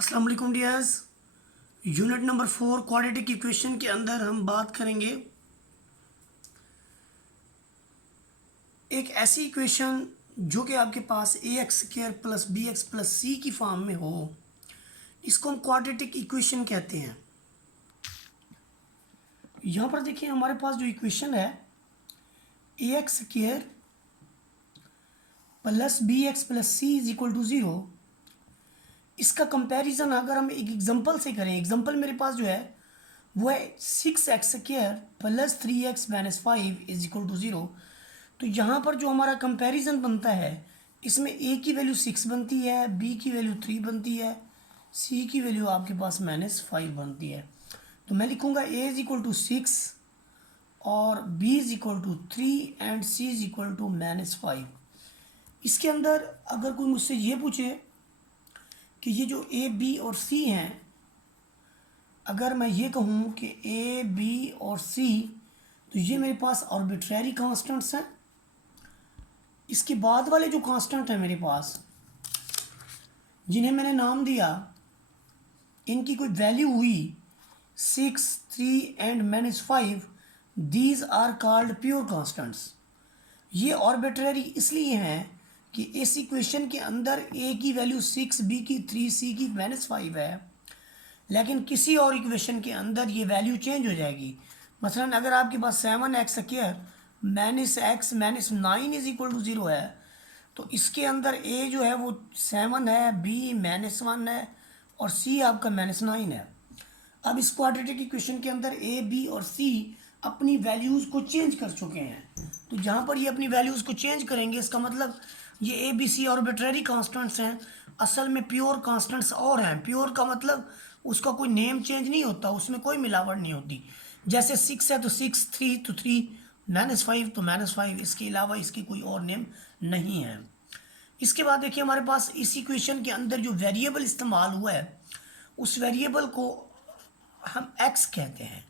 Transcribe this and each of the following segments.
अस्सलाम वालेकुम dears. Unit number 4 quadratic equation के अंदर हम बात करेंगे एक ऐसी इक्वेशन जो कि आपके पास a x square plus B x plus c की फॉर्म में हो। इसको हम क्वाड्रेटिक इक्वेशन कहते हैं। यहाँ पर देखिए हमारे पास जो इक्वेशन है ए x square plus B x plus c is equal to zero. इसका कंपैरिजन अगर हम एक एग्जांपल से करें, एग्जांपल मेरे पास जो है वो है 6x square plus 3x minus 5 is equal to zero. तो यहाँ पर जो हमारा कंपैरिजन बनता है इसमें a की वैल्यू 6 बनती है, b की वैल्यू 3 बनती है, c की वैल्यू आपके पास -5 बनती है। तो मैं लिखूँगा a इज इक्वल टू 6 और b is equal to 3 and c is equal to -5। इसके अंदर अगर कोई मुझसे ये पूछे कि ये जो ए बी और सी हैं, अगर मैं ये कहूँ कि ए बी और सी, तो ये मेरे पास आर्बिट्रेरी कांस्टेंट्स हैं। इसके बाद वाले जो कांस्टेंट हैं मेरे पास, जिन्हें मैंने नाम दिया, इनकी कोई वैल्यू हुई 6, 3 and -5, these are called pure constants. ये आर्बिट्रेरी इसलिए हैं कि इस इक्वेशन के अंदर ए की वैल्यू 6, बी की 3, सी की -5 है, लेकिन किसी और इक्वेशन के अंदर ये वैल्यू चेंज हो जाएगी। मसलन अगर आपके पास 7x square -x -9 is equal to 0 है, तो इसके अंदर a जो है वो 7 है, b -1 है और c आपका -9 है। अब इस क्वाड्रेटिक इक्वेशन के अंदर a, b और c अपनी वैल्यूज़ को चेंज कर चुके हैं। तो जहाँ पर ये अपनी वैल्यूज़ को चेंज करेंगे, इसका मतलब ये A B C arbitrary constants हैं, असल में प्योर कांस्टेंट्स और हैं। प्योर का मतलब उसका कोई नेम चेंज नहीं होता, उसमें कोई मिलावट नहीं होती। जैसे 6 है तो 6, 3 तो 3, -5 तो -5, इसके अलावा इसकी कोई और नेम नहीं है। इसके बाद देखिए हमारे पास इस इक्वेशन के अंदर जो वेरिएबल इस्तेमाल हुआ है उस वेरिएबल को हम x कहते हैं।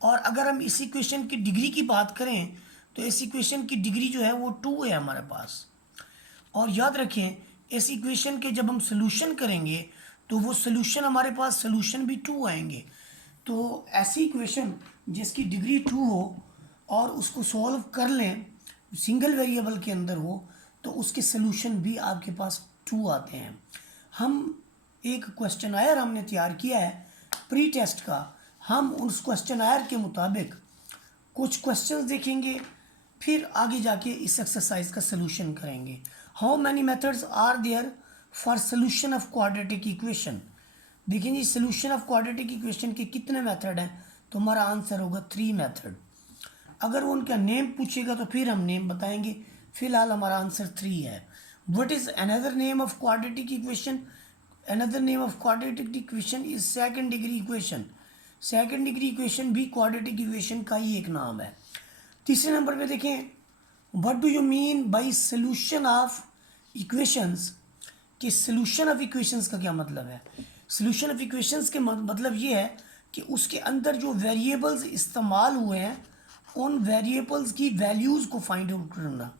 और अगर हम इस इक्वेशन की डिग्री की बात करें तो इस इक्वेशन की डिग्री जो है वो 2 है हमारे पास। और याद रखें इस इक्वेशन के जब हम सोल्यूशन करेंगे तो वो सोल्यूशन हमारे पास सोल्यूशन भी 2 आएंगे। तो ऐसी इक्वेशन जिसकी डिग्री 2 हो और उसको सॉल्व कर लें, सिंगल वेरिएबल के अंदर हो, तो उसके सोल्यूशन भी आपके पास 2 आते हैं। हम एक क्वेश्चन आयर हमने तैयार किया है प्री टेस्ट का। हम उस क्वेश्चन आयर के मुताबिक कुछ क्वेश्चंस देखेंगे, फिर आगे जाके इस एक्सरसाइज का सोल्यूशन करेंगे। How many methods are there for solution of quadratic equation. देखें जी, सोल्यूशन ऑफ क्वाड्रेटिक इक्वेशन के कितने मेथड हैं, तो हमारा आंसर होगा 3 मेथड। अगर वो उनका नेम पूछेगा तो फिर हम नेम बताएंगे, फिलहाल हमारा आंसर 3 है। What is another name of quadratic equation? Another name of quadratic equation is second degree equation. Second degree equation भी क्वाड्रेटिक इक्वेशन का ही एक नाम है। तीसरे नंबर पे देखें, what do you mean by solution of equations. कि सोल्यूशन ऑफ इक्वेशंस का क्या मतलब है? सोल्यूशन ऑफ इक्वेशंस के मतलब ये है कि उसके अंदर जो वेरिएबल्स इस्तेमाल हुए हैं उन वेरिएबल्स की वैल्यूज़ को फाइंड आउट करना,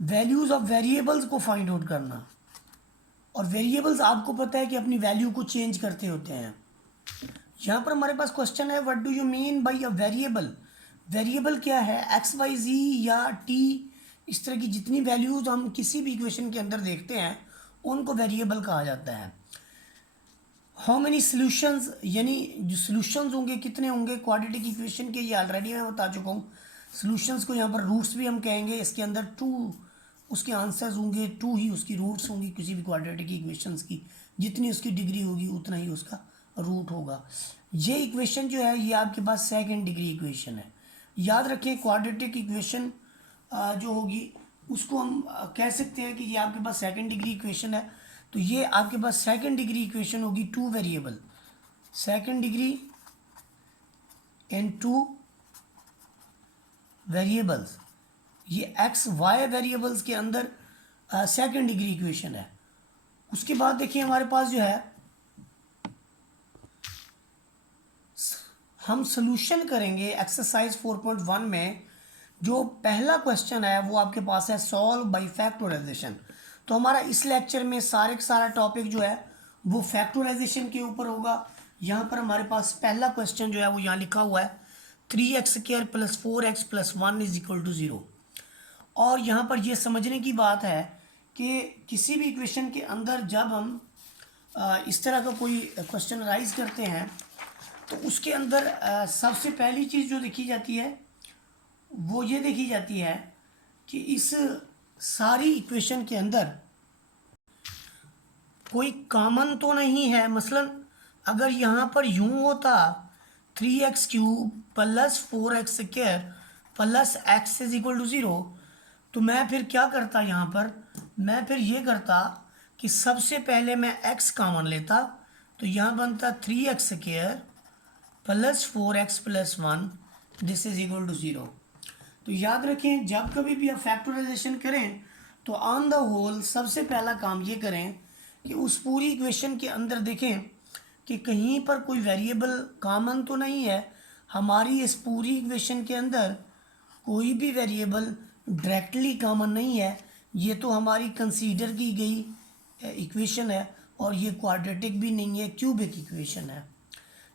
वैल्यूज़ ऑफ वेरिएबल्स को फाइंड आउट करना। और वेरिएबल्स आपको पता है कि अपनी वैल्यू को चेंज करते होते हैं। यहाँ पर हमारे पास क्वेश्चन है what do you mean by a variable. Variable क्या है? एक्स वाई जी या टी, इस तरह की जितनी वैल्यूज़ हम किसी भी इक्वेशन के अंदर देखते हैं उनको वेरिएबल कहा जाता है। हाउ मेनी सॉल्यूशंस, यानी जो सॉल्यूशंस होंगे कितने होंगे क्वाड्रेटिक इक्वेशन के, ये ऑलरेडी मैं बता चुका हूँ। सॉल्यूशंस को यहाँ पर रूट्स भी हम कहेंगे। इसके अंदर 2 उसके आंसर्स होंगे, 2 ही उसकी रूट्स होंगी किसी भी क्वाड्रेटिक इक्वेशंस की। जितनी उसकी डिग्री होगी उतना ही उसका रूट होगा। ये इक्वेशन जो है ये आपके पास सेकंड डिग्री इक्वेशन है। याद रखें क्वाड्रेटिक इक्वेशन जो होगी उसको हम कह सकते हैं कि ये आपके पास सेकंड डिग्री इक्वेशन है। तो ये आपके पास सेकंड डिग्री इक्वेशन होगी 2 variable, second degree in 2 variables. ये एक्स वाई वेरिएबल्स के अंदर सेकंड डिग्री इक्वेशन है। उसके बाद देखिए हमारे पास जो है हम सोल्यूशन करेंगे एक्सरसाइज 4.1 में। जो पहला क्वेश्चन है वो आपके पास है सॉल्व बाय फैक्टराइजेशन। तो हमारा इस लेक्चर में सारे का सारा टॉपिक जो है वो फैक्टराइजेशन के ऊपर होगा। यहाँ पर हमारे पास पहला क्वेश्चन जो है वो यहाँ लिखा हुआ है 3x² + 4x + 1 = 0। और यहाँ पर ये समझने की बात है कि किसी भी इक्वेशन के अंदर जब हम इस तरह का कोई क्वेश्चन राइज करते हैं तो उसके अंदर सबसे पहली चीज़ जो देखी जाती है वो ये देखी जाती है कि इस सारी इक्वेशन के अंदर कोई कॉमन तो नहीं है। मसलन अगर यहाँ पर यूँ होता 3x³ + 4x² + x = 0, तो मैं फिर क्या करता, यहाँ पर मैं फिर ये करता कि सबसे पहले मैं x कॉमन लेता, तो यहाँ बनता 3x² + 4x + 1 = 0। तो याद रखें जब कभी भी आप फैक्टराइजेशन करें तो ऑन द होल सबसे पहला काम ये करें कि उस पूरी इक्वेशन के अंदर देखें कि कहीं पर कोई वेरिएबल कॉमन तो नहीं है। हमारी इस पूरी इक्वेशन के अंदर कोई भी वेरिएबल डायरेक्टली कॉमन नहीं है। ये तो हमारी कंसीडर की गई इक्वेशन है और ये क्वाड्रेटिक भी नहीं है, क्यूबिक इक्वेशन है।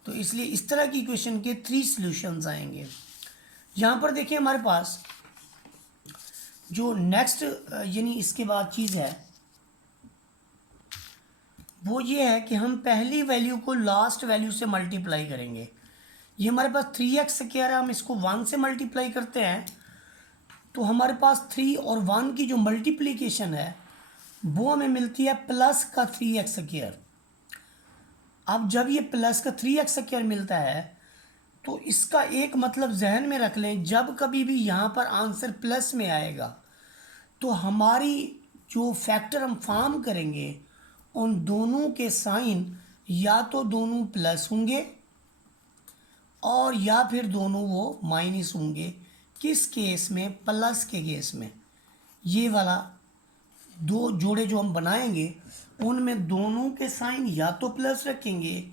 तो इसलिए इस तरह की इक्वेशन के 3 सॉल्यूशंस आएंगे। यहाँ पर देखिए हमारे पास जो नेक्स्ट यानी इसके बाद चीज़ है वो ये है कि हम पहली वैल्यू को लास्ट वैल्यू से मल्टीप्लाई करेंगे। ये हमारे पास 3x² है, हम इसको 1 से मल्टीप्लाई करते हैं तो हमारे पास 3 और 1 की जो मल्टीप्लिकेशन है वो हमें मिलती है प्लस का 3x²। अब जब ये प्लस का 3x² मिलता है तो इसका एक मतलब जहन में रख लें, जब कभी भी यहाँ पर आंसर प्लस में आएगा तो हमारी जो फैक्टर हम फॉर्म करेंगे उन दोनों के साइन या तो दोनों प्लस होंगे और या फिर दोनों वो माइनस होंगे। किस केस में? प्लस के केस में। ये वाला दो जोड़े जो हम बनाएंगे उनमें दोनों के साइन या तो प्लस रखेंगे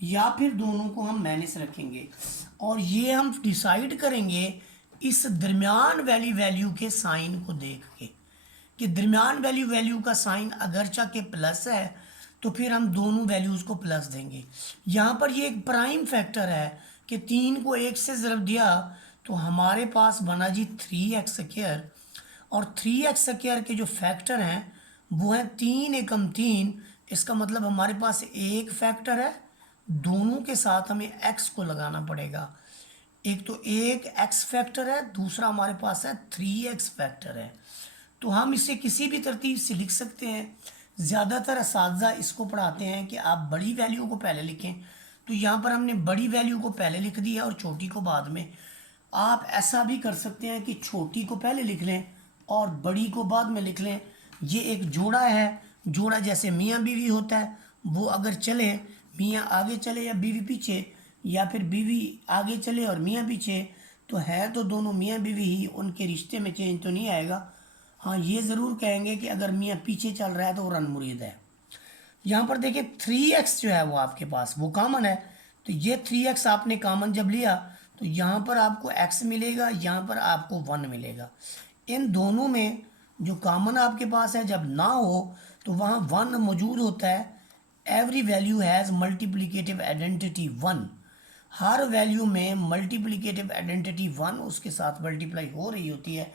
या फिर दोनों को हम माइनस रखेंगे और ये हम डिसाइड करेंगे इस दरमियान वाली वैल्यू के साइन को देख के कि दरमियान वैल्यू का साइन अगर चाहे प्लस है तो फिर हम दोनों वैल्यूज़ को प्लस देंगे। यहाँ पर ये एक प्राइम फैक्टर है कि 3 को 1 से ज़रब दिया तो हमारे पास बना जी 3x²। और 3x² के जो फैक्टर हैं वो हैं 3 एकम 3। इसका मतलब हमारे पास एक फैक्टर है, दोनों के साथ हमें x को लगाना पड़ेगा। एक तो एक x फैक्टर है, दूसरा हमारे पास है 3x फैक्टर है। तो हम इसे किसी भी तरतीब से लिख सकते हैं। ज़्यादातर असातिज़ा इसको पढ़ाते हैं कि आप बड़ी वैल्यू को पहले लिखें, तो यहाँ पर हमने बड़ी वैल्यू को पहले लिख दिया और छोटी को बाद में। आप ऐसा भी कर सकते हैं कि छोटी को पहले लिख लें और बड़ी को बाद में लिख लें। ये एक जोड़ा है, जोड़ा जैसे मियाँ बीवी होता है, वो अगर चले मियाँ आगे चले या बीवी पीछे, या फिर बीवी आगे चले और मियाँ पीछे, तो है तो दोनों मियाँ बीवी ही, उनके रिश्ते में चेंज तो नहीं आएगा। हाँ ये ज़रूर कहेंगे कि अगर मियाँ पीछे चल रहा है तो वो रन मुरीद है। यहाँ पर देखिए 3x जो है वो आपके पास वो कॉमन है, तो ये 3x आपने कॉमन जब लिया तो यहाँ पर आपको x मिलेगा, यहाँ पर आपको 1 मिलेगा। इन दोनों में जो कॉमन आपके पास है जब ना हो तो वहाँ 1 मौजूद होता है। Every value has multiplicative identity 1। Her value में मल्टीप्लिकेटिव आइडेंटिटी 1 उसके साथ मल्टीप्लाई हो रही होती है।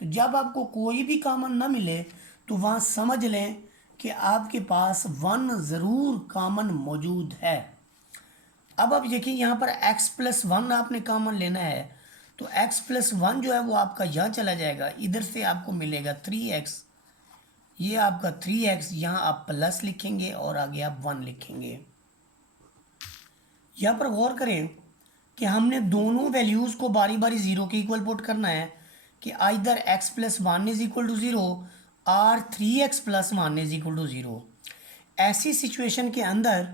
तो जब आपको कोई भी कॉमन ना मिले तो वहाँ समझ लें कि आपके पास 1 ज़रूर कॉमन मौजूद है। अब आप देखिए यहाँ पर x + 1 आपने कॉमन लेना है, तो x + 1 जो है वो आपका यहाँ चला जाएगा, इधर से आपको मिलेगा 3x। ये आपका 3x, यहाँ आप प्लस लिखेंगे और आगे आप 1 लिखेंगे। यहाँ पर गौर करें कि हमने दोनों वैल्यूज़ को बारी बारी ज़ीरो के इक्वल पुट करना है कि आइदर x + 1 = 0 और 3x + 1 = 0। ऐसी सिचुएशन के अंदर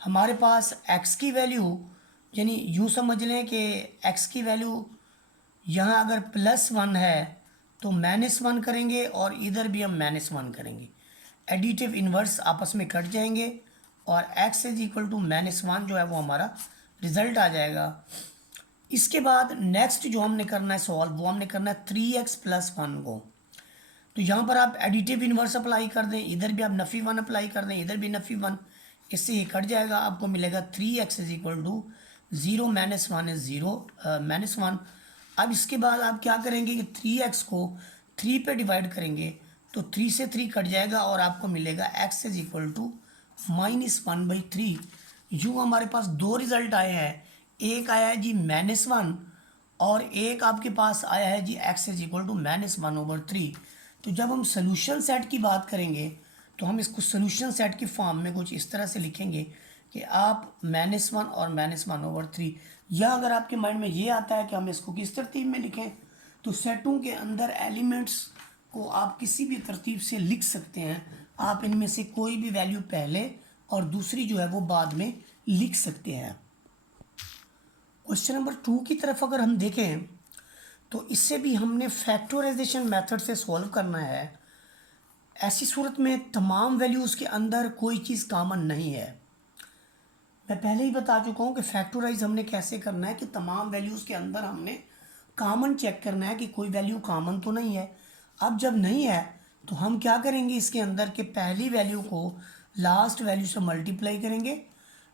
हमारे पास x की वैल्यू यानी यूँ समझ लें कि x की वैल्यू यहाँ अगर +1 है तो -1 करेंगे और इधर भी हम -1 करेंगे। एडिटिव इन्वर्स आपस में कट जाएंगे और x = -1 जो है वो हमारा रिज़ल्ट आ जाएगा। इसके बाद नेक्स्ट जो हमने करना है सॉल्व, वो हमने करना है 3x + 1 को। तो यहाँ पर आप एडिटिव इन्वर्स अप्लाई कर दें, इधर भी आप नफ़ी 1 अप्लाई कर दें, इधर भी नफ़ी 1। इससे ये कट जाएगा, आपको मिलेगा 3x is equal to 0 minus one is 0 minus one. अब इसके बाद आप क्या करेंगे कि 3x को 3 पे डिवाइड करेंगे तो 3 से 3 कट जाएगा और आपको मिलेगा x इज इक्वल टू -1/3। यूँ हमारे पास दो रिज़ल्ट आए हैं, एक आया है जी -1 और एक आपके पास आया है जी x इज इक्वल टू -1/3। तो जब हम सोल्यूशन सेट की बात करेंगे तो हम इसको सोल्यूशन सेट की फॉर्म में कुछ इस तरह से लिखेंगे कि आप -1 और -1/3, या अगर आपके माइंड में ये आता है कि हम इसको किस तरतीब में लिखें, तो सेटों के अंदर एलिमेंट्स को आप किसी भी तरतीब से लिख सकते हैं। आप इनमें से कोई भी वैल्यू पहले और दूसरी जो है वो बाद में लिख सकते हैं। क्वेश्चन नंबर 2 की तरफ अगर हम देखें तो इससे भी हमने फैक्टराइजेशन मेथड से सॉल्व करना है। ऐसी सूरत में तमाम वैल्यूज़ के अंदर कोई चीज़ कॉमन नहीं है। मैं पहले ही बता चुका हूँ कि फैक्टराइज हमने कैसे करना है कि तमाम वैल्यूज़ के अंदर हमने कॉमन चेक करना है कि कोई वैल्यू कॉमन तो नहीं है। अब जब नहीं है तो हम क्या करेंगे, इसके अंदर के पहली वैल्यू को लास्ट वैल्यू से मल्टीप्लाई करेंगे।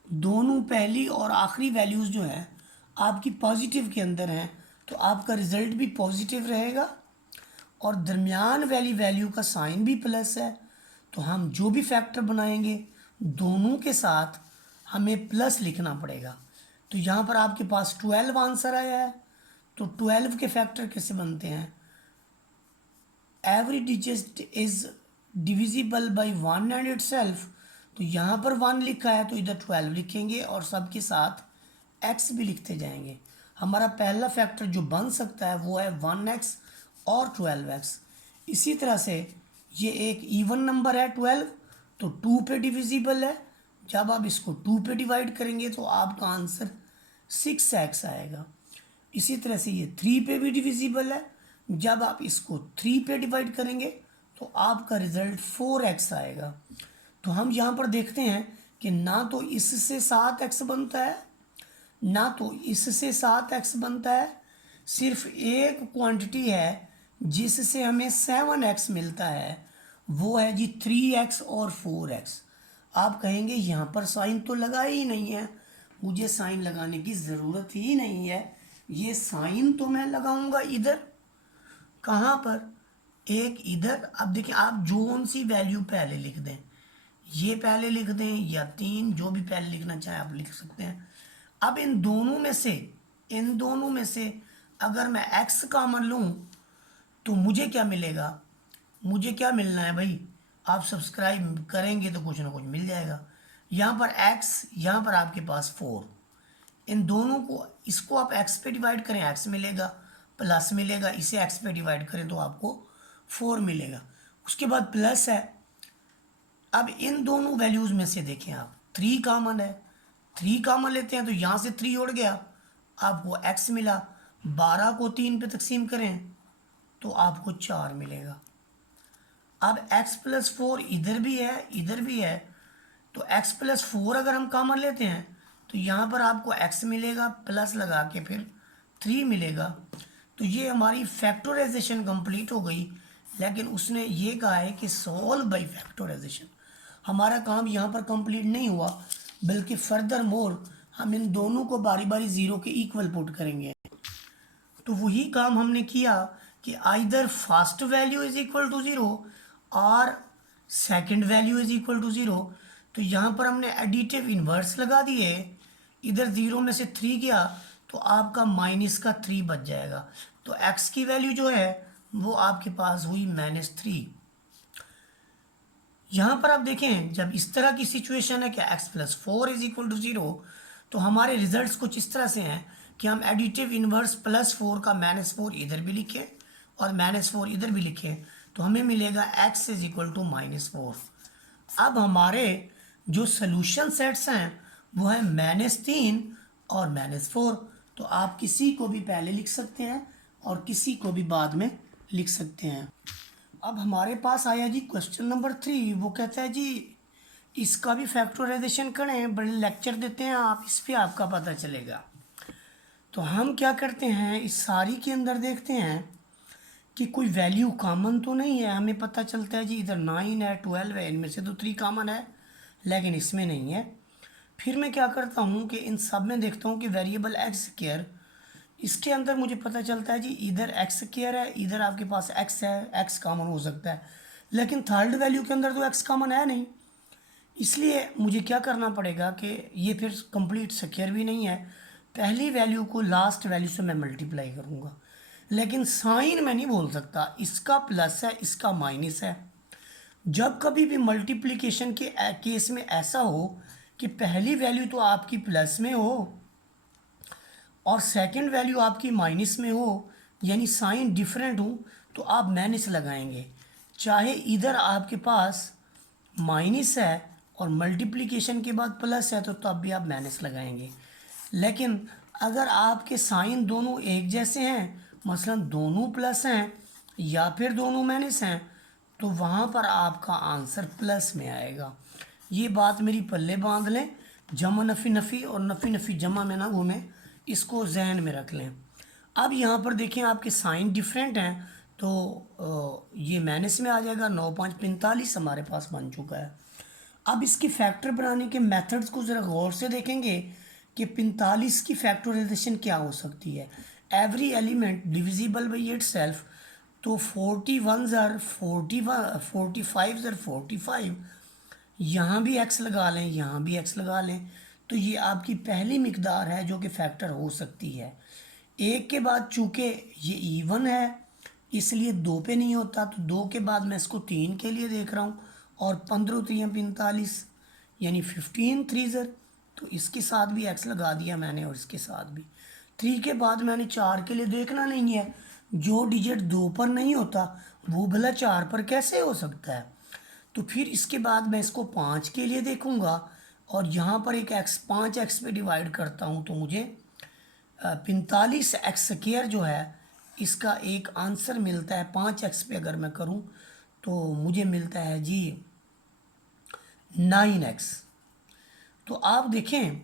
दोनों पहली और आखिरी वैल्यूज़ जो हैं आपकी पॉजिटिव के अंदर हैं तो आपका रिज़ल्ट भी पॉजिटिव रहेगा और दरमियान वाली वैल्यू का साइन भी प्लस है। तो हम जो भी फैक्टर बनाएंगे दोनों के साथ हमें प्लस लिखना पड़ेगा। तो यहाँ पर आपके पास 12 आंसर आया है। तो 12 के फैक्टर कैसे बनते हैं, every digit is divisible by 1 and itself. तो यहाँ पर 1 लिखा है तो इधर 12 लिखेंगे और सबके साथ x भी लिखते जाएंगे। हमारा पहला फैक्टर जो बन सकता है वो है 1x और 12x। इसी तरह से ये एक इवन नंबर है 12, तो 2 पे डिविजिबल है। जब आप इसको 2 पे डिवाइड करेंगे तो आपका आंसर 6x आएगा। इसी तरह से ये 3 पे भी डिविजिबल है। जब आप इसको 3 पे डिवाइड करेंगे तो आपका रिज़ल्ट 4x आएगा। तो हम यहाँ पर देखते हैं कि ना तो इससे 7x बनता है ना तो इससे 7x बनता है। सिर्फ एक क्वांटिटी है जिससे हमें 7x मिलता है, वो है जी 3x और 4x। आप कहेंगे यहाँ पर साइन तो लगा ही नहीं है, मुझे साइन लगाने की ज़रूरत ही नहीं है। ये साइन तो मैं लगाऊंगा इधर, कहाँ पर, एक इधर। अब देखिए आप जोन सी वैल्यू पहले लिख दें, ये पहले लिख दें या 3, जो भी पहले लिखना चाहे आप लिख सकते हैं। अब इन दोनों में से अगर मैं x कॉमन लूँ तो मुझे क्या मिलेगा, मुझे क्या मिलना है भाई, आप सब्सक्राइब करेंगे तो कुछ ना कुछ मिल जाएगा। यहाँ पर x, यहाँ पर आपके पास 4, इन दोनों को, इसको आप x पे डिवाइड करें x मिलेगा, प्लस मिलेगा, इसे x पे डिवाइड करें तो आपको 4 मिलेगा। उसके बाद प्लस है। अब इन दोनों वैल्यूज़ में से देखें आप 3 कॉमन है, 3 कॉमन लेते हैं तो यहाँ से 3 उड़ गया, आपको x मिला। 12 को 3 पे तकसीम करें तो आपको 4 मिलेगा। अब x प्लस 4 इधर भी है इधर भी है, तो x प्लस 4 अगर हम कॉमन लेते हैं तो यहाँ पर आपको x मिलेगा, प्लस लगा के फिर 3 मिलेगा। तो ये हमारी फैक्टराइजेशन कंप्लीट हो गई। लेकिन उसने ये कहा है कि सॉल्व बाय फैक्टराइजेशन। हमारा काम यहाँ पर कंप्लीट नहीं हुआ, बल्कि फर्दर मोर हम इन दोनों को बारी बारी ज़ीरो के इक्वल पुट करेंगे। तो वही काम हमने किया कि either first value is equal to 0 और second value is equal to 0। तो यहाँ पर हमने एडिटिव इन्वर्स लगा दिए, इधर 0 में से 3 गया तो आपका माइनस का 3 बच जाएगा। तो x की वैल्यू जो है वो आपके पास हुई -3। यहाँ पर आप देखें जब इस तरह की सिचुएशन है कि x plus 4 is equal to 0, तो हमारे रिजल्ट्स कुछ इस तरह से हैं कि हम एडिटिव इन्वर्स +4 का -4 इधर भी लिखें और -4 इधर भी लिखें तो हमें मिलेगा x इज इक्वल टू -4। अब हमारे जो सॉल्यूशन सेट्स हैं वो है -3 और -4। तो आप किसी को भी पहले लिख सकते हैं और किसी को भी बाद में लिख सकते हैं। अब हमारे पास आया जी क्वेश्चन नंबर 3। वो कहता है जी इसका भी फैक्टराइजेशन करें, बड़े लेक्चर देते हैं आप, इस पर आपका पता चलेगा। तो हम क्या करते हैं, इस सारी के अंदर देखते हैं कि कोई वैल्यू कॉमन तो नहीं है। हमें पता चलता है जी इधर 9 है 12 है, इनमें से तो 3 कॉमन है। लेकिन इसमें नहीं है। फिर मैं क्या करता हूँ कि इन सब में देखता हूँ कि वेरिएबल एक्स स्क्वायर, इसके अंदर मुझे पता चलता है जी इधर एक्स स्क्वायर है, इधर आपके पास एक्स है, एक्स कॉमन हो सकता है, लेकिन थर्ड वैल्यू के अंदर तो एक्स कॉमन है नहीं। इसलिए मुझे क्या करना पड़ेगा कि ये फिर कंप्लीट स्क्वायर भी नहीं है, पहली वैल्यू को लास्ट वैल्यू से मैं मल्टीप्लाई करूँगा। लेकिन साइन मैं नहीं बोल सकता, इसका प्लस है इसका माइनस है। जब कभी भी मल्टीप्लिकेशन के केस में ऐसा हो कि पहली वैल्यू तो आपकी प्लस में हो और सेकंड वैल्यू आपकी माइनस में हो, यानी साइन डिफरेंट हो, तो आप माइनस लगाएंगे। चाहे इधर आपके पास माइनस है और मल्टीप्लिकेशन के बाद प्लस है तो तब भी आप माइनस लगाएंगे। लेकिन अगर आपके साइन दोनों एक जैसे हैं, मसलन दोनों प्लस हैं या फिर दोनों माइनस हैं, तो वहाँ पर आपका आंसर प्लस में आएगा। ये बात मेरी पल्ले बांध लें, जमा नफ़ी नफ़ी और नफ़ी नफ़ी जमा में ना घूमें, इसको जहन में रख लें। अब यहाँ पर देखें आपके साइन डिफरेंट हैं, तो ये माइनस में आ जाएगा। 9 5 45 हमारे पास बन चुका है। अब इसकी फैक्टर बनाने के मेथड्स को ज़रा गौर से देखेंगे कि 45 की फैक्टराइजेशन क्या हो सकती है। Every element divisible by itself, तो 41 ज़र 41, 45 ज़र 45, यहाँ भी एक्स लगा लें यहाँ भी एक्स लगा लें, तो ये आपकी पहली मिकदार है जो कि फैक्टर हो सकती है। एक के बाद चूँकि ये इवन है इसलिए दो पे नहीं होता, तो दो के बाद मैं इसको तीन के लिए देख रहा हूँ, और 15 3 45 यानी 15 3 ज़र, तो इसके साथ भी एक्स लगा दिया मैंने और इसके साथ भी। 3 के बाद मैंने 4 के लिए देखना नहीं है, जो डिजिट 2 पर नहीं होता वो भला 4 पर कैसे हो सकता है। तो फिर इसके बाद मैं इसको 5 के लिए देखूंगा और यहाँ पर एक एक्स 5 एक्स पे डिवाइड करता हूँ, तो मुझे 45 एक्स स्क्वायर जो है इसका एक आंसर मिलता है। 5 एक्स पे अगर मैं करूँ तो मुझे मिलता है जी 9 एक्स। तो आप देखें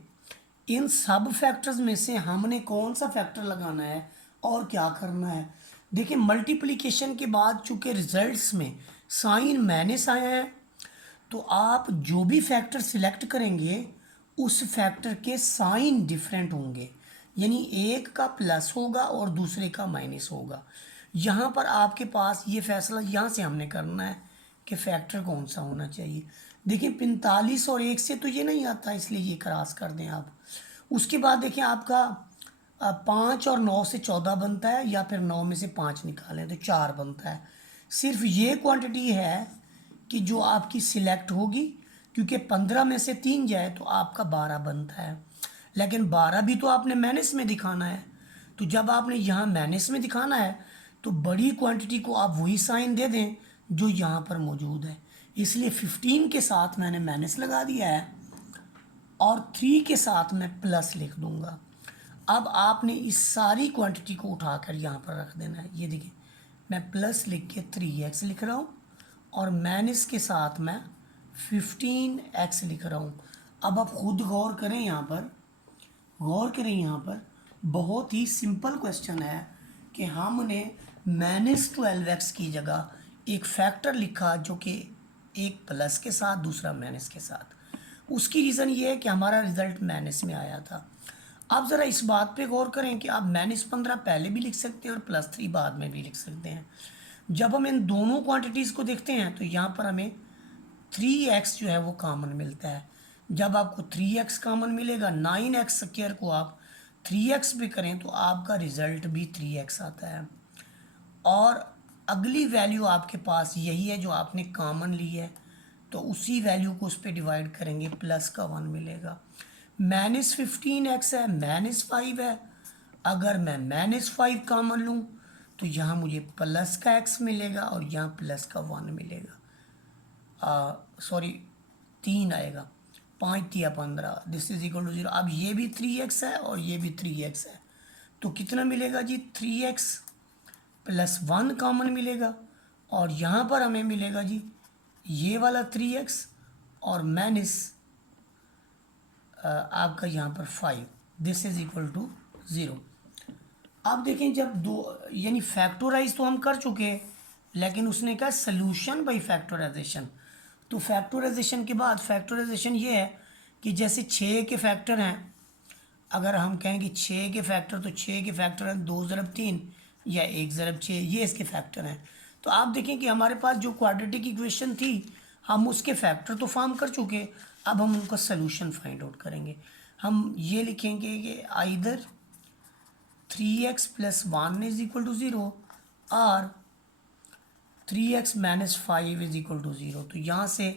इन सब फैक्टर्स में से हमने कौन सा फैक्टर लगाना है और क्या करना है। देखिए मल्टीप्लिकेशन के बाद चूंकि रिजल्ट्स में साइन माइनस आया है, तो आप जो भी फैक्टर सिलेक्ट करेंगे उस फैक्टर के साइन डिफरेंट होंगे, यानी एक का प्लस होगा और दूसरे का माइनस होगा। यहाँ पर आपके पास ये फैसला यहाँ से हमने करना है कि फैक्टर कौन सा होना चाहिए। देखिए 45 और 1 से तो ये नहीं आता, इसलिए ये क्रॉस कर दें आप। उसके बाद देखिए आपका 5 और 9 से 14 बनता है, या फिर 9 में से 5 निकालें तो 4 बनता है। सिर्फ ये क्वांटिटी है कि जो आपकी सिलेक्ट होगी, क्योंकि 15 में से 3 जाए तो आपका 12 बनता है, लेकिन 12 भी तो आपने माइनस में दिखाना है। तो जब आपने यहाँ माइनस में दिखाना है तो बड़ी क्वांटिटी को आप वही साइन दे दें जो यहाँ पर मौजूद है। इसलिए 15 के साथ मैंने माइनस लगा दिया है और 3 के साथ मैं प्लस लिख दूंगा। अब आपने इस सारी क्वांटिटी को उठाकर यहाँ पर रख देना है। ये देखिए मैं प्लस लिख के 3x लिख रहा हूँ और माइनस के साथ मैं 15x लिख रहा हूँ। अब आप खुद गौर करें, यहाँ पर गौर करें, यहाँ पर बहुत ही सिंपल क्वेश्चन है कि हमने -12x की जगह एक फैक्टर लिखा जो कि एक प्लस के साथ दूसरा माइनस के साथ। उसकी रीज़न ये है कि हमारा रिज़ल्ट माइनस में आया था। आप ज़रा इस बात पे गौर करें कि आप -15 पहले भी लिख सकते हैं और +3 बाद में भी लिख सकते हैं। जब हम इन दोनों क्वांटिटीज़ को देखते हैं तो यहाँ पर हमें 3x जो है वो कॉमन मिलता है। जब आपको 3x कॉमन मिलेगा, 9x स्क्वायर को आप 3x पे करें तो आपका रिज़ल्ट भी 3x आता है। और अगली वैल्यू आपके पास यही है जो आपने कॉमन ली है, तो उसी वैल्यू को उस पर डिवाइड करेंगे, प्लस का 1 मिलेगा। -15x है, -5 है, अगर मैं -5 कॉमन लूँ तो यहाँ मुझे प्लस का x मिलेगा और यहाँ प्लस का 1 मिलेगा। सॉरी 3 आएगा, 5 तिया 15, दिस इज इक्वल टू 0। अब ये भी 3x है और ये भी 3x है, तो कितना मिलेगा जी 3x + 1 कॉमन मिलेगा, और यहाँ पर हमें मिलेगा जी ये वाला 3x और माइनस आपका यहाँ पर 5, दिस इज इक्वल टू 0। अब देखें जब दो यानी फैक्टराइज तो हम कर चुके, लेकिन उसने कहा सॉल्यूशन बाय फैक्टराइजेशन, तो फैक्टराइजेशन के बाद फैक्टराइजेशन ये है कि जैसे 6 के फैक्टर हैं, अगर हम कहें कि 6 के फैक्टर, तो 6 के फैक्टर हैं 2 ज़रब 3 या 1 ज़रब 6, ये इसके फैक्टर हैं। तो आप देखें कि हमारे पास जो क्वाड्रेटिक इक्वेशन थी, हम उसके फैक्टर तो फॉर्म कर चुके, अब हम उनका सलूशन फाइंड आउट करेंगे। हम ये लिखेंगे कि either 3x + 1 is equal to 0 और 3x - 5 इज इक्वल टू 0। तो यहाँ से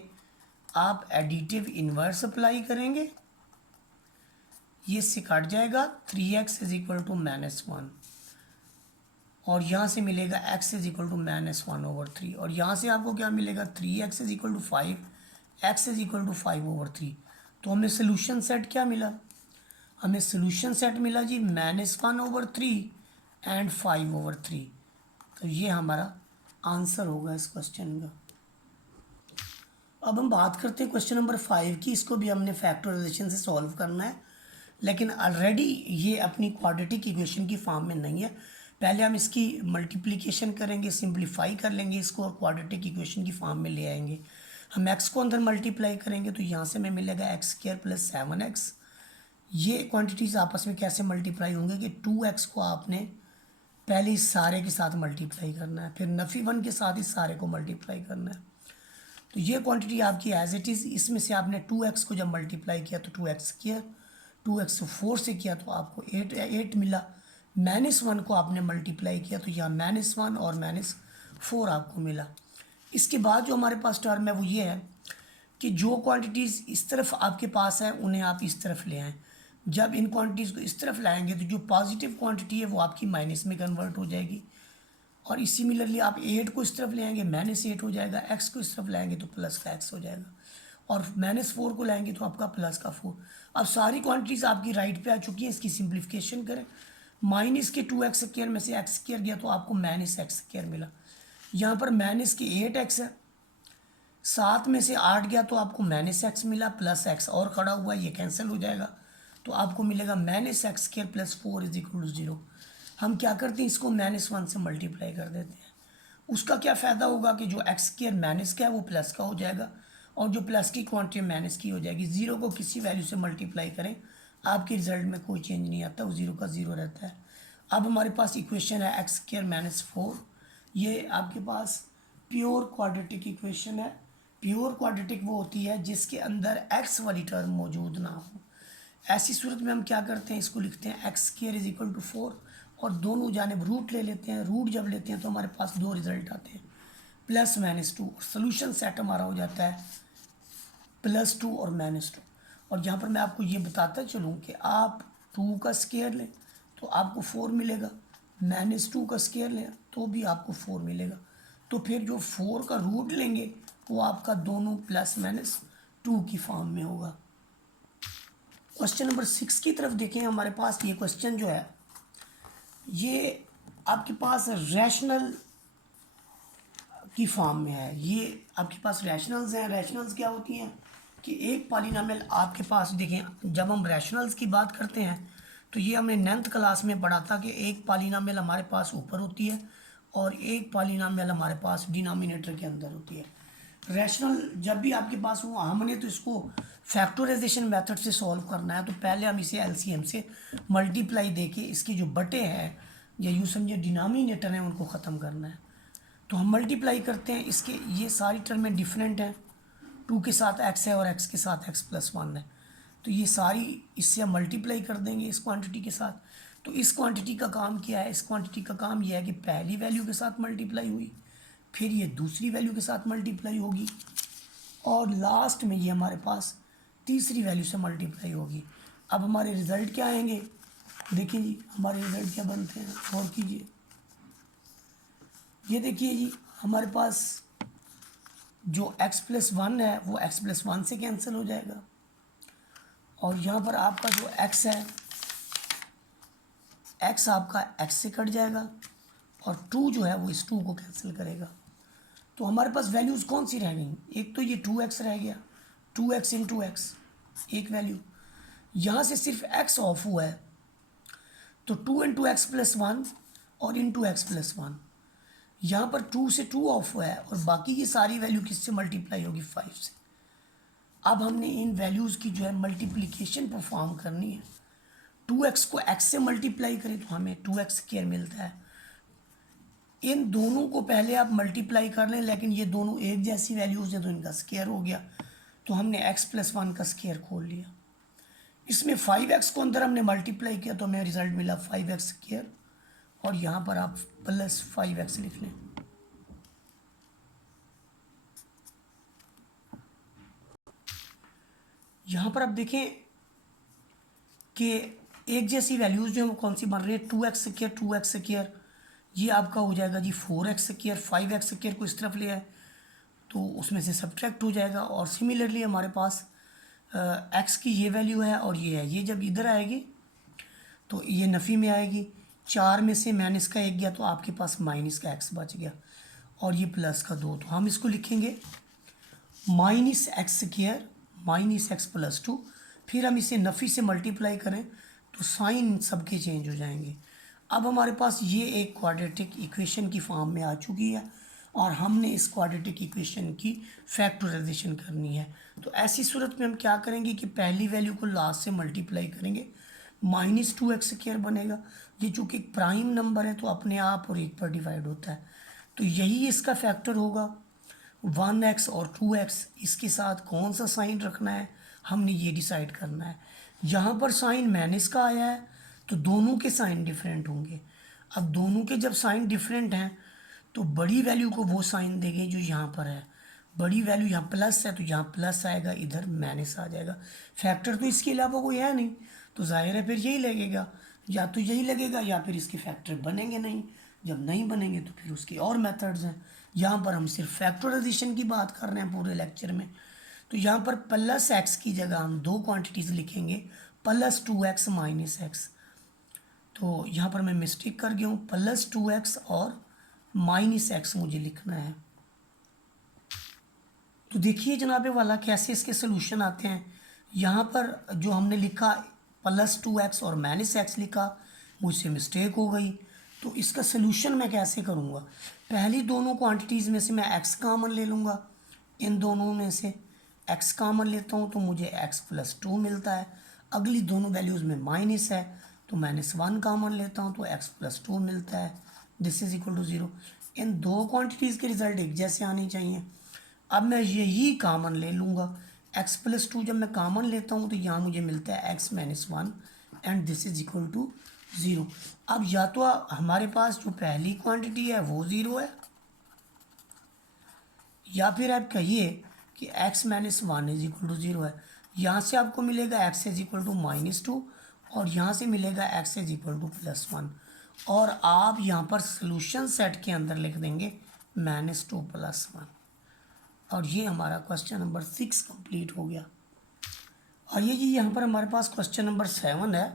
आप एडिटिव इन्वर्स अप्लाई करेंगे, ये इससे कट जाएगा, 3x इज इक्वल टू -1 और यहाँ से मिलेगा x इज इक्वल टू -1/3 और यहाँ से आपको क्या मिलेगा, 3x is equal to 5, x is equal to 5/3। तो हमें सोल्यूशन सेट क्या मिला, हमें सोल्यूशन सेट मिला जी -1/3 एंड 5/3। तो ये हमारा आंसर होगा इस क्वेश्चन का। अब हम बात करते हैं क्वेश्चन नंबर 5 की। इसको भी हमने फैक्टराइजेशन से सॉल्व करना है, लेकिन ऑलरेडी ये अपनी क्वाड्रेटिक इक्वेशन की फॉर्म में नहीं है। पहले हम इसकी मल्टीप्लिकेशन करेंगे, सिंप्लीफाई कर लेंगे इसको और क्वाड्रेटिक इक्वेशन की फॉर्म में ले आएंगे। हम x को अंदर मल्टीप्लाई करेंगे तो यहाँ से हमें मिलेगा x² + 7x। ये क्वांटिटीज़ आपस में कैसे मल्टीप्लाई होंगे कि 2x को आपने पहले इस सारे के साथ मल्टीप्लाई करना है, फिर नफ़ी 1 के साथ इस सारे को मल्टीप्लाई करना है। तो ये क्वांटिटी आपकी एज इट इज़, इसमें से आपने 2x को जब मल्टीप्लाई किया तो 2x², 2x को 4 से किया तो आपको 8 मिला, -1 को आपने मल्टीप्लाई किया तो यहाँ -1 और -4 आपको मिला। इसके बाद जो हमारे पास टर्म है वो ये है कि जो क्वांटिटीज़ इस तरफ आपके पास है उन्हें आप इस तरफ ले आएँ। जब इन क्वांटिटीज़ को इस तरफ लाएंगे तो जो पॉजिटिव क्वांटिटी है वो आपकी माइनस में कन्वर्ट हो जाएगी, और इसी सिमिलरली आप 8 को इस तरफ ले आएंगे -8 हो जाएगा, x को इस तरफ लाएंगे तो प्लस का x हो जाएगा, और -4 को लाएंगे तो आपका प्लस का 4। अब सारी क्वांटिटीज़ आपकी राइट पे आ चुकी हैं, इसकी सिंप्लीफिकेशन करें। माइनस के 2x² में से x² गया तो आपको -x² मिला। यहाँ पर -8x है, 7 में से 8 गया तो आपको -x मिला, प्लस x और खड़ा हुआ है, ये कैंसिल हो जाएगा तो आपको मिलेगा -x² + 4 इज इक्वल टू 0। हम क्या करते हैं, इसको -1 से मल्टीप्लाई कर देते हैं। उसका क्या फ़ायदा होगा कि जो x² माइनस का है वो प्लस का हो जाएगा, और जो प्लस की क्वांटिटी माइनस की हो जाएगी। ज़ीरो को किसी वैल्यू से मल्टीप्लाई करें, आपके रिजल्ट में कोई चेंज नहीं आता, वो ज़ीरो का ज़ीरो रहता है। अब हमारे पास इक्वेशन है x² - 4, ये आपके पास प्योर क्वाड्रेटिक इक्वेशन है। प्योर क्वाड्रेटिक वो होती है जिसके अंदर x वाली टर्म मौजूद ना हो। ऐसी सूरत में हम क्या करते हैं, इसको लिखते हैं x² इज इक्वल टू 4 और दोनों जानिब रूट ले लेते हैं। रूट जब लेते हैं तो हमारे पास दो रिजल्ट आते हैं, +-2, और सोल्यूशन सेट हमारा हो जाता है +2 और -2। और यहाँ पर मैं आपको ये बताता चलूँ कि आप 2 का स्क्वायर लें तो आपको 4 मिलेगा, -2 का स्क्वायर लें तो भी आपको 4 मिलेगा। तो फिर जो 4 का रूट लेंगे वो आपका दोनों +-2 की फॉर्म में होगा। क्वेश्चन नंबर 6 की तरफ देखें। हमारे पास ये क्वेश्चन जो है ये आपके पास रैशनल की फॉर्म में है। ये आपके पास रैशनल्स हैं। रैशनल्स क्या होती हैं कि एक पॉलिनॉमियल आपके पास, देखें जब हम रैशनल्स की बात करते हैं तो ये हमने 9th क्लास में पढ़ा था कि एक पॉलिनॉमियल हमारे पास ऊपर होती है और एक पॉलिनॉमियल हमारे पास डिनोमिनेटर के अंदर होती है। रैशनल जब भी आपके पास हो, हमने तो इसको फैक्टराइजेशन मेथड से सॉल्व करना है, तो पहले हम इसे एलसीएम से मल्टीप्लाई देके इसके जो बटे हैं या यूँ समझिए डिनोमिनेटर हैं उनको ख़त्म करना है। तो हम मल्टीप्लाई करते हैं, इसके ये सारी टर्में डिफरेंट हैं, 2 के साथ x है और x के साथ x + 1 है, तो ये सारी इससे हम मल्टीप्लाई कर देंगे इस क्वांटिटी के साथ। तो इस क्वांटिटी का काम क्या है, इस क्वांटिटी का काम यह है कि पहली वैल्यू के साथ मल्टीप्लाई हुई, फिर ये दूसरी वैल्यू के साथ मल्टीप्लाई होगी और लास्ट में ये हमारे पास तीसरी वैल्यू से मल्टीप्लाई होगी। अब हमारे रिज़ल्ट क्या आएंगे, देखिए जी हमारे रिज़ल्ट क्या बनते हैं, गौर कीजिए। ये देखिए जी हमारे पास जो x + 1 है वो x + 1 से कैंसिल हो जाएगा, और यहाँ पर आपका जो x है, x आपका x से कट जाएगा और 2 जो है वो इस 2 को कैंसिल करेगा। तो हमारे पास वैल्यूज़ कौन सी रह गई, एक तो ये 2x रह गया, 2x × x एक वैल्यू, यहाँ से सिर्फ x ऑफ हुआ है तो 2 × x + 1 और × x + 1। यहाँ पर 2 से 2 ऑफ हुआ है और बाकी की सारी वैल्यू किससे मल्टीप्लाई होगी 5 से। अब हमने इन वैल्यूज़ की जो है मल्टीप्लिकेशन परफॉर्म करनी है। 2x को x से मल्टीप्लाई करें तो हमें 2x स्क्वायर मिलता है। इन दोनों को पहले आप मल्टीप्लाई कर लें, लेकिन ये दोनों एक जैसी वैल्यूज़ हैं तो इनका स्क्वायर हो गया, तो हमने x+1 का स्क्वायर खोल लिया। इसमें 5x को अंदर हमने मल्टीप्लाई किया तो हमें रिजल्ट मिला 5x स्क्वायर, और यहाँ पर आप प्लस 5x लिख लें। यहाँ पर आप देखें कि एक जैसी वैल्यूज़ जो है वो कौन सी बन रही है, 2x स्क्वायर 2x स्क्वायर, ये आपका हो जाएगा जी 4x स्क्वायर। 5x स्क्वायर को इस तरफ ले आए तो उसमें से सब्ट्रैक्ट हो जाएगा। और सिमिलरली हमारे पास x की ये वैल्यू है और ये है, ये जब इधर आएगी तो ये नफ़ी में आएगी। 4 में से माइनस का 1 गया तो आपके पास माइनस का x बच गया, और ये प्लस का 2, तो हम इसको लिखेंगे minus x square minus x plus 2। फिर हम इसे नफ़ी से मल्टीप्लाई करें तो साइन सबके चेंज हो जाएंगे। अब हमारे पास ये एक क्वाड्रेटिक इक्वेशन की फॉर्म में आ चुकी है और हमने इस क्वाड्रेटिक इक्वेशन की फैक्टराइजेशन करनी है। तो ऐसी सूरत में हम क्या करेंगे कि पहली वैल्यू को लास्ट से मल्टीप्लाई करेंगे, -2x स्क्वायर बनेगा। ये चूँकि एक प्राइम नंबर है तो अपने आप और 1 पर डिवाइड होता है, तो यही इसका फैक्टर होगा 1x और 2x। इसके साथ कौन सा साइन रखना है हमने ये डिसाइड करना है। यहाँ पर साइन माइनस का आया है तो दोनों के साइन डिफरेंट होंगे। अब दोनों के जब साइन डिफरेंट हैं तो बड़ी वैल्यू को वो साइन देंगे जो यहाँ पर है। बड़ी वैल्यू यहाँ प्लस है तो यहाँ प्लस आएगा, इधर माइनस आ जाएगा। फैक्टर तो इसके अलावा कोई है नहीं, तो जाहिर है फिर यही लगेगा, या तो यही लगेगा या फिर इसके फैक्टर बनेंगे नहीं। जब नहीं बनेंगे तो फिर उसके और मेथड्स हैं। यहाँ पर हम सिर्फ फैक्टराइजेशन की बात कर रहे हैं पूरे लेक्चर में। तो यहाँ पर प्लस एक्स की जगह हम दो क्वांटिटीज़ लिखेंगे, +2x -x। तो यहाँ पर मैं मिस्टेक कर गया हूँ, +2x और -x मुझे लिखना है। तो देखिए जनाब वाला कैसे इसके सोल्यूशन आते हैं। यहाँ पर जो हमने लिखा +2x और -x लिखा, मुझसे मिस्टेक हो गई, तो इसका सोल्यूशन मैं कैसे करूँगा। पहली दोनों क्वांटिटीज़ में से मैं x कामन ले लूँगा, इन दोनों में से x कामन लेता हूँ तो मुझे x+2 मिलता है। अगली दोनों वैल्यूज़ में माइनस है तो -1 कामन लेता हूँ तो x+2 मिलता है। This is equal to 0। इन दो क्वांटिटीज़ के रिजल्ट एक जैसे आने चाहिए। अब मैं यही कामन ले लूँगा, x+2 जब मैं कामन लेता हूँ तो यहाँ मुझे मिलता है x-1 and this is equal to 0। अब या तो हमारे पास जो पहली क्वांटिटी है वो 0 है, या फिर आप कहिए कि x-1 इज इक्वल टू 0 है। यहाँ से आपको मिलेगा x इज इक्वल टू -2 और यहाँ से मिलेगा x इज इक्वल टू +1, और आप यहाँ पर सोल्यूशन सेट के अंदर लिख देंगे -2 +1, और ये हमारा क्वेश्चन नंबर 6 कंप्लीट हो गया। और ये जी यहाँ पर हमारे पास क्वेश्चन नंबर 7 है।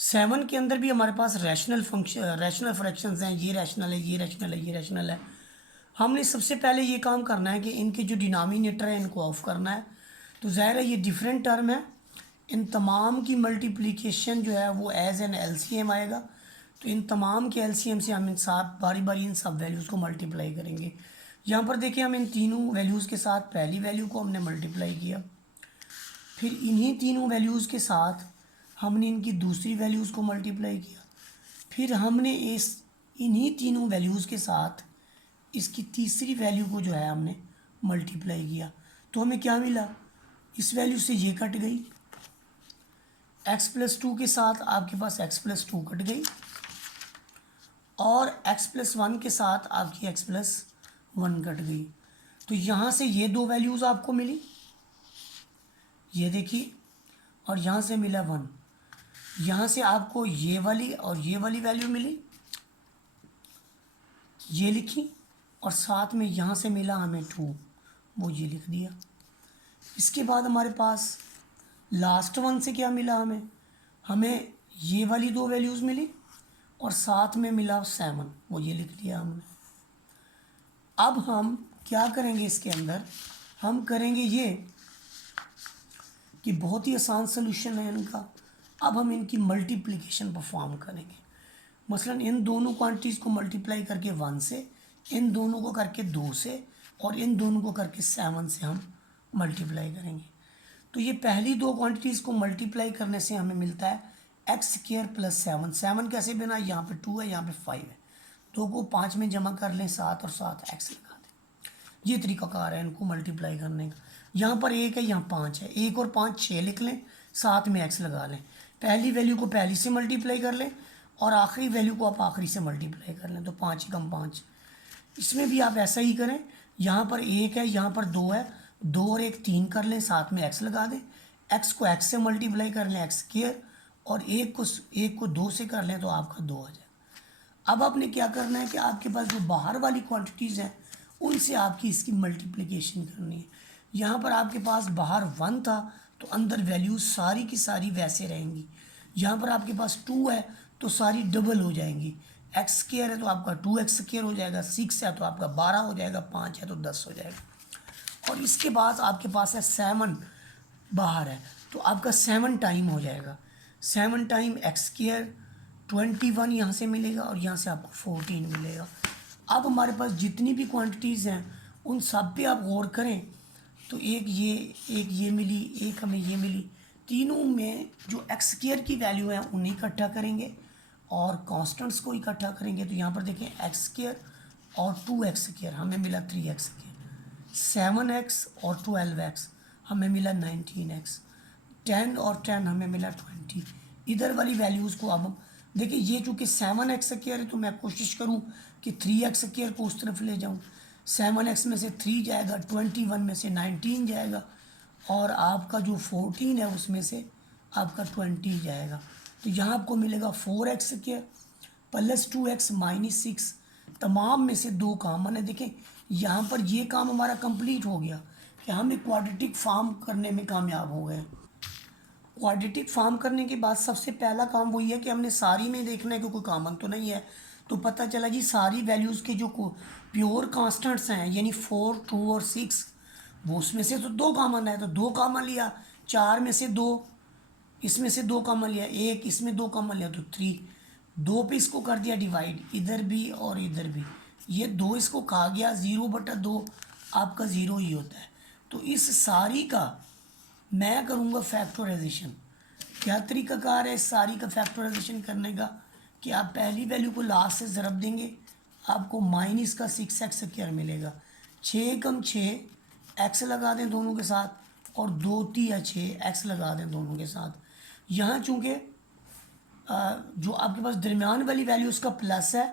7 के अंदर भी हमारे पास रैशनल फ्रैक्शंस हैं, ये रैशनल है, ये रैशनल है, ये रैशनल है। हमने सबसे पहले ये काम करना है कि इनके जो डिनोमिनेटर है इनको ऑफ करना है। तो ज़ाहिर है ये डिफरेंट टर्म है, इन तमाम की मल्टीप्लिकेशन जो है वो एज एन एलसीएम आएगा। तो इन तमाम के एलसीएम से हम इन सब बारी बारी इन सब वैल्यूज़ को मल्टीप्लाई करेंगे। यहाँ पर देखिए हम इन तीनों वैल्यूज़ के साथ पहली वैल्यू को हमने मल्टीप्लाई किया, फिर इन्हीं तीनों वैल्यूज़ के साथ हमने इनकी दूसरी वैल्यूज़ को मल्टीप्लाई किया, फिर हमने इन्हीं तीनों वैल्यूज़ के साथ इसकी तीसरी वैल्यू को जो है हमने मल्टीप्लाई किया। तो हमें क्या मिला, इस वैल्यू से ये कट गई, x+2 के साथ आपके पास x+2 कट गई, और x+1 के साथ आपकी x+1 कट गई। तो यहाँ से ये दो वैल्यूज़ आपको मिली, ये देखिए, और यहाँ से मिला 1। यहाँ से आपको ये वाली और ये वाली वैल्यू मिली, ये लिखी, और साथ में यहाँ से मिला हमें 2, वो ये लिख दिया। इसके बाद हमारे पास लास्ट वन से क्या मिला, हमें ये वाली दो वैल्यूज़ मिली और साथ में मिला 7, वो ये लिख दिया हमने। अब हम क्या करेंगे, इसके अंदर हम करेंगे ये कि बहुत ही आसान सोल्यूशन है इनका। अब हम इनकी मल्टीप्लिकेशन परफॉर्म करेंगे। मसलन इन दोनों क्वांटिटीज़ को मल्टीप्लाई करके 1 से इन दोनों को करके 2 से और इन दोनों को करके 7 से हम मल्टीप्लाई करेंगे। तो ये पहली दो क्वांटिटीज़ को मल्टीप्लाई करने से हमें मिलता है एक्स स्क्र प्लस 7। 7 कैसे बना, यहाँ पे 2 है, यहाँ पे 5 है, 2 को 5 में जमा कर लें 7 और 7 एक्स लगा दें। ये तरीकाकार है इनको मल्टीप्लाई करने का। यहाँ पर 1 है, यहाँ 5 है, 1 और 5 6 लिख लें, 7 में एक्स लगा लें। पहली वैल्यू को पहली से मल्टीप्लाई कर लें और आखिरी वैल्यू को आप आखिरी से मल्टीप्लाई कर लें, तो 5 कम 5। इसमें भी आप ऐसा ही करें, यहाँ पर 1 है, यहाँ पर 2 है, 2 और 1 3 कर लें, साथ में एक्स लगा दें। एक्स को एक्स से मल्टीप्लाई कर लें एक्स स्क्वायर, और 1 को 2 से कर लें तो आपका 2 आ जाएगा। अब आपने क्या करना है कि आपके पास जो बाहर वाली क्वांटिटीज़ हैं उनसे आपकी इसकी मल्टीप्लिकेशन करनी है। यहाँ पर आपके पास बाहर 1 था तो अंदर वैल्यूज सारी की सारी वैसे रहेंगी। यहाँ पर आपके पास 2 है तो सारी डबल हो जाएंगी। एक्स स्क्वायर है तो आपका 2x स्क्वायर हो जाएगा, 6 है तो आपका 12 हो जाएगा, 5 है तो 10 हो जाएगा। और इसके बाद आपके पास है 7 बाहर है तो आपका 7 टाइम हो जाएगा। 7 टाइम एक्स स्क्वायर 21 यहाँ से मिलेगा और यहाँ से आपको 14 मिलेगा। अब हमारे पास जितनी भी क्वांटिटीज़ हैं उन सब पे आप गौर करें तो एक ये मिली, एक हमें ये मिली। तीनों में जो एक्स स्क्वायर की वैल्यू है उन्हें इकट्ठा करेंगे और कांस्टेंट्स को इकट्ठा करेंगे। तो यहाँ पर देखें एक्स स्क्वायर और 2x स्क्वायर हमें मिला 3x स्क्वायर, 7x और 12x हमें मिला 19x, 10 और 10 हमें मिला 20। इधर वाली वैल्यूज़ को अब हम देखिए, ये चूँकि 7x स्क्वायर है तो मैं कोशिश करूँ कि 3x स्क्वायर को उस तरफ ले जाऊँ। 7x में से 3 जाएगा, 21 में से 19 जाएगा और आपका जो 14 है उसमें से आपका 20 जाएगा। तो यहाँ आपको मिलेगा 4x square plus 2x minus 6। तमाम में से 2 कॉमन है। देखें यहाँ पर ये काम हमारा कंप्लीट हो गया कि हम एक क्वाड्रेटिक फॉर्म करने में कामयाब हो गए। क्वाड्रेटिक फॉर्म करने के बाद सबसे पहला काम वही है कि हमने सारी में देखना है कि कोई कॉमन तो नहीं है। तो पता चला जी सारी वैल्यूज़ के जो प्योर कांस्टेंट्स हैं यानी 4, 2 और 6, वो उसमें से तो 2 कॉमन है तो 2 कॉमन लिया, 4 में से 2, इसमें से 2 कॉमन लिया, 1 इसमें 2 कॉमन लिया तो 3, 2 पे इसको कर दिया डिवाइड, इधर भी और इधर भी। ये 2 इसको खा गया, 0/2 आपका 0 ही होता है। तो इस सारी का मैं करूँगा फैक्टराइजेशन। क्या तरीकाकार है इस सारी का फैक्टराइजेशन करने का कि आप पहली वैल्यू को लास्ट से ज़रब देंगे, आपको माइनस का 6x स्क्वायर मिलेगा। 6 कम 6 एक्स लगा दें दोनों के साथ और 2 3 6 एक्स लगा दें दोनों के साथ। यहाँ चूँकि जो आपके पास दरमियान वाली वैल्यू उसका प्लस है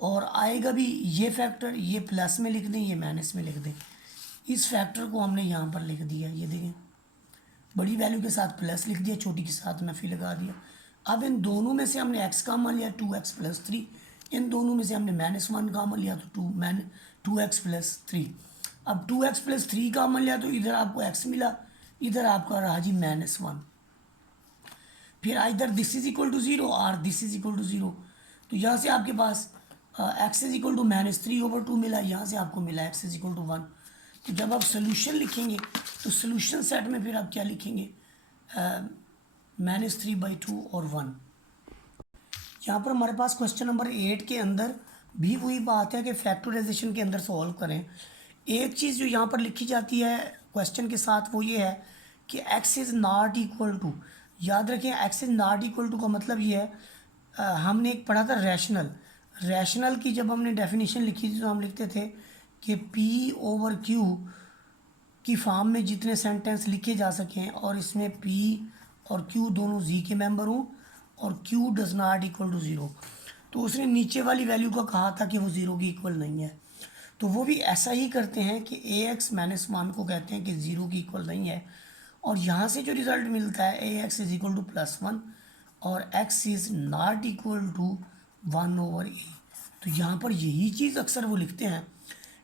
और आएगा भी ये फैक्टर, ये प्लस में लिख दें, ये माइनस में लिख दें। इस फैक्टर को हमने यहाँ पर लिख दिया, ये देखें बड़ी वैल्यू के साथ प्लस लिख दिया, छोटी के साथ नफी लगा दिया। अब इन दोनों में से हमने x कॉमन लिया 2x प्लस 3, इन दोनों में से हमने -1 कॉमन लिया तो 2x प्लस 3। अब 2x प्लस 3 कॉमन लिया तो इधर आपको x मिला, इधर आपका रहा जी -1। फिर इधर दिस इज इक्वल टू 0 और दिस इज इक्वल टू 0, तो यहाँ से आपके पास x इज इक्वल टू -3/2 मिला, यहाँ से आपको मिला x इज इक्वल टू 1। तो जब आप सोल्यूशन लिखेंगे तो सोल्यूशन सेट में फिर आप क्या लिखेंगे, -3/2 और 1। यहाँ पर हमारे पास क्वेश्चन नंबर 8 के अंदर भी वही बात है कि फैक्टराइजेशन के अंदर सॉल्व करें। एक चीज़ जो यहाँ पर लिखी जाती है क्वेश्चन के साथ वो ये है कि x is not equal to, याद रखें x is not equal to का मतलब ये है, हमने एक पढ़ा था रैशनल की जब हमने डेफिनेशन लिखी थी तो हम लिखते थे कि P/Q की फॉर्म में जितने सेंटेंस लिखे जा सकें और इसमें P और Q दोनों Z के मेंबर हों और Q does not equal to 0, तो उसने नीचे वाली वैल्यू का कहा था कि वो 0 की इक्वल नहीं है। तो वो भी ऐसा ही करते हैं कि ax - 1 को कहते हैं कि 0 की इक्वल नहीं है, और यहाँ से जो रिज़ल्ट मिलता है ax इज इक्वल टू +1 और x is not equal to 1/a। तो यहाँ पर यही चीज़ अक्सर वो लिखते हैं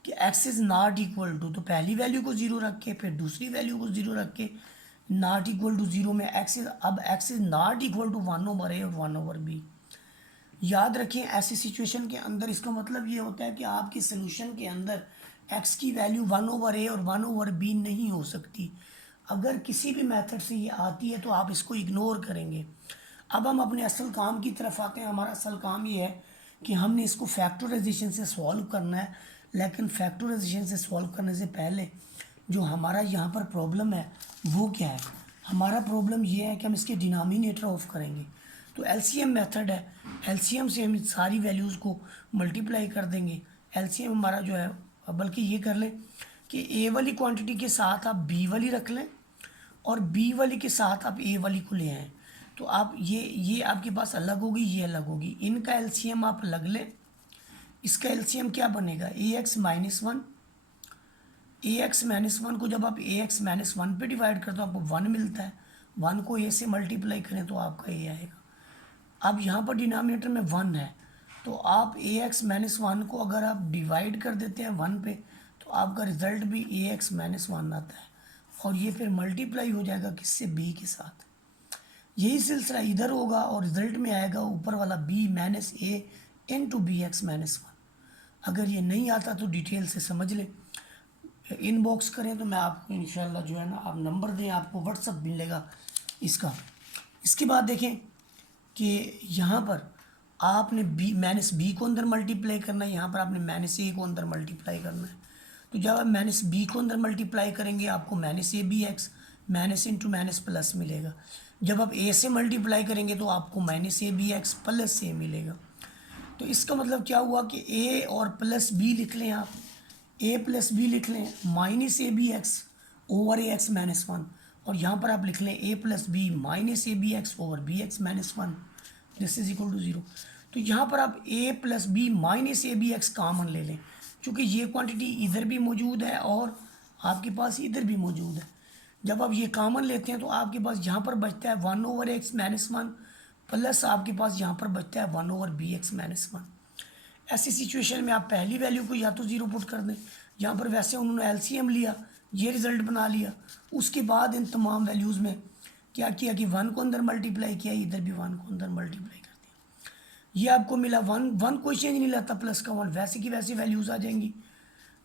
कि x is not equal to, तो पहली वैल्यू को 0 रख के फिर दूसरी वैल्यू को 0 रख के नॉट इक्वल टू 0 में x is not equal to 1/a और 1/b। याद रखें ऐसी सिचुएशन के अंदर इसका मतलब ये होता है कि आपके सोल्यूशन के अंदर x की वैल्यू 1/a और 1/b नहीं हो सकती। अगर किसी भी मेथड से ये आती है तो आप इसको इग्नोर करेंगे। अब हम अपने असल काम की तरफ आते हैं। हमारा असल काम ये है कि हमने इसको फैक्टराइजेशन से सॉल्व करना है, लेकिन फैक्टराइजेशन से सॉल्व करने से पहले जो हमारा यहाँ पर प्रॉब्लम है वो क्या है, हमारा प्रॉब्लम ये है कि हम इसके डिनोमिनेटर ऑफ करेंगे। तो एलसीएम मेथड है, एलसीएम से हम सारी वैल्यूज़ को मल्टीप्लाई कर देंगे। एलसीएम हमारा जो है, बल्कि ये कर लें कि ए वाली क्वांटिटी के साथ आप बी वाली रख लें और बी वाली के साथ आप ए वाली को ले आएँ। तो आप ये आपके पास अलग होगी, ये अलग होगी, इनका एलसीएम आप अलग लें। इसका एलसीएम क्या बनेगा, ए एक्स माइनस वन। ए एक्स माइनस वन को जब आप ए एक्स माइनस वन पर डिवाइड करते हो आपको वन मिलता है, वन को ए से मल्टीप्लाई करें तो आपका ए आएगा। अब यहाँ पर डिनोमिनेटर में वन है, तो आप ए एक्स माइनस वन को अगर आप डिवाइड कर देते हैं वन पे तो आपका रिज़ल्ट भी ए एक्स माइनस वन आता है, और ये फिर मल्टीप्लाई हो जाएगा किससे, बी के साथ। यही सिलसिला इधर होगा और रिज़ल्ट में आएगा ऊपर वाला B minus A into B X minus one. अगर ये नहीं आता तो डिटेल से समझ लें, इनबॉक्स करें तो मैं आपको इंशाल्लाह जो है ना, आप नंबर दें, आपको व्हाट्सअप मिलेगा इसका। इसके बाद देखें कि यहाँ पर आपने बी माइनस बी को अंदर मल्टीप्लाई करना है, यहाँ पर आपने माइनस ए को अंदर मल्टीप्लाई करना है। तो जब आप माइनस बी को अंदर मल्टीप्लाई करेंगे आपको minus A B X minus into minus plus मिलेगा। जब आप ए से मल्टीप्लाई करेंगे तो आपको minus A B x plus A मिलेगा। तो इसका मतलब क्या हुआ कि ए और प्लस बी लिख लें, आप ए प्लस बी लिख लें, minus A B X over A X minus one, और यहाँ पर आप लिख लें A plus B minus A B X over B X minus one, this is equal to zero. तो यहाँ पर आप A plus B minus A B X common ले लें, क्योंकि ये क्वांटिटी इधर भी मौजूद है और आपके पास इधर भी मौजूद है। जब आप ये कॉमन लेते हैं तो आपके पास यहाँ पर बचता है one over X minus one plus आपके पास यहाँ पर बचता है one over B X minus one. ऐसी सिचुएशन में आप पहली वैल्यू को या तो ज़ीरो पुट कर दें, यहाँ पर वैसे उन्होंने एलसीएम लिया, ये रिज़ल्ट बना लिया, उसके बाद इन तमाम वैल्यूज़ में क्या किया कि वन को अंदर मल्टीप्लाई किया, इधर भी वन को अंदर मल्टीप्लाई कर दिया, ये आपको मिला वन। वन कोई चेंज नहीं लाता, प्लस का वन, वैसे की वैसी वैल्यूज़ आ जाएंगी।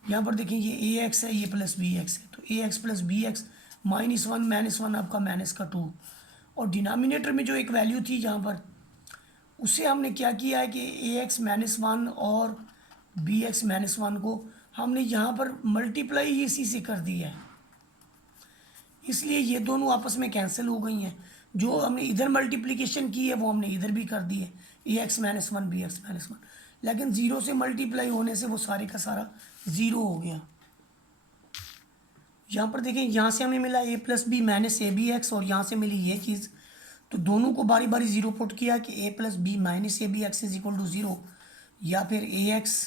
यहाँ पर देखें ये ए एक्स है, ये प्लस बी एक्स है, तो A X plus B X minus one आपका माइनस का टू, और डिनोमिनेटर में जो एक वैल्यू थी यहाँ पर उसे हमने क्या किया है कि ए एक्स माइनस वन और बी एक्स माइनस वन को हमने यहाँ पर मल्टीप्लाई ही इसी से कर दिया है, इसलिए ये दोनों आपस में कैंसिल हो गई हैं। जो हमने इधर मल्टीप्लिकेशन की है वो हमने इधर भी कर दी है, ए X minus one B X minus one, लेकिन ज़ीरो से मल्टीप्लाई होने से वो सारे का सारा ज़ीरो हो गया। यहाँ पर देखें, यहाँ से हमें मिला A plus B minus A B X और यहाँ से मिली ये चीज़, तो दोनों को बारी बारी ज़ीरो पुट किया कि A plus B minus A B X is equal to zero, या फिर A X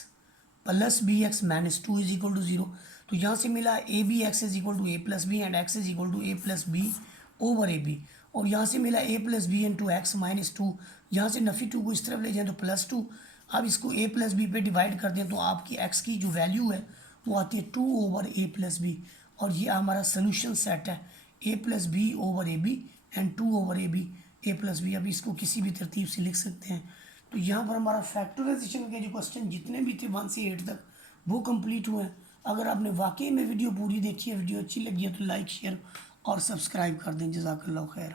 plus B X minus two is equal to zero. तो यहाँ से मिला A B X is equal to A plus B and X is equal to A plus B over A B, और यहाँ से मिला A plus B and two X minus two, यहाँ से नफ़ी टू को इस तरफ ले जाएँ तो प्लस टू। अब इसको ए प्लस बी पे डिवाइड कर दें तो आपकी एक्स की जो वैल्यू है वो आती है two over A plus B, और ये हमारा सोल्यूशन सेट है A plus B over A B and two over A B A plus B. अब इसको किसी भी तरतीब से लिख सकते हैं। तो यहाँ पर हमारा फैक्टराइजेशन के जो क्वेश्चन जितने भी थे 1 से 8 तक वो कंप्लीट हुए हैं। अगर आपने वाकई में वीडियो पूरी देखी है, वीडियो अच्छी लगी है तो लाइक शेयर और सब्सक्राइब कर दें। जज़ाकल्लाह खैर।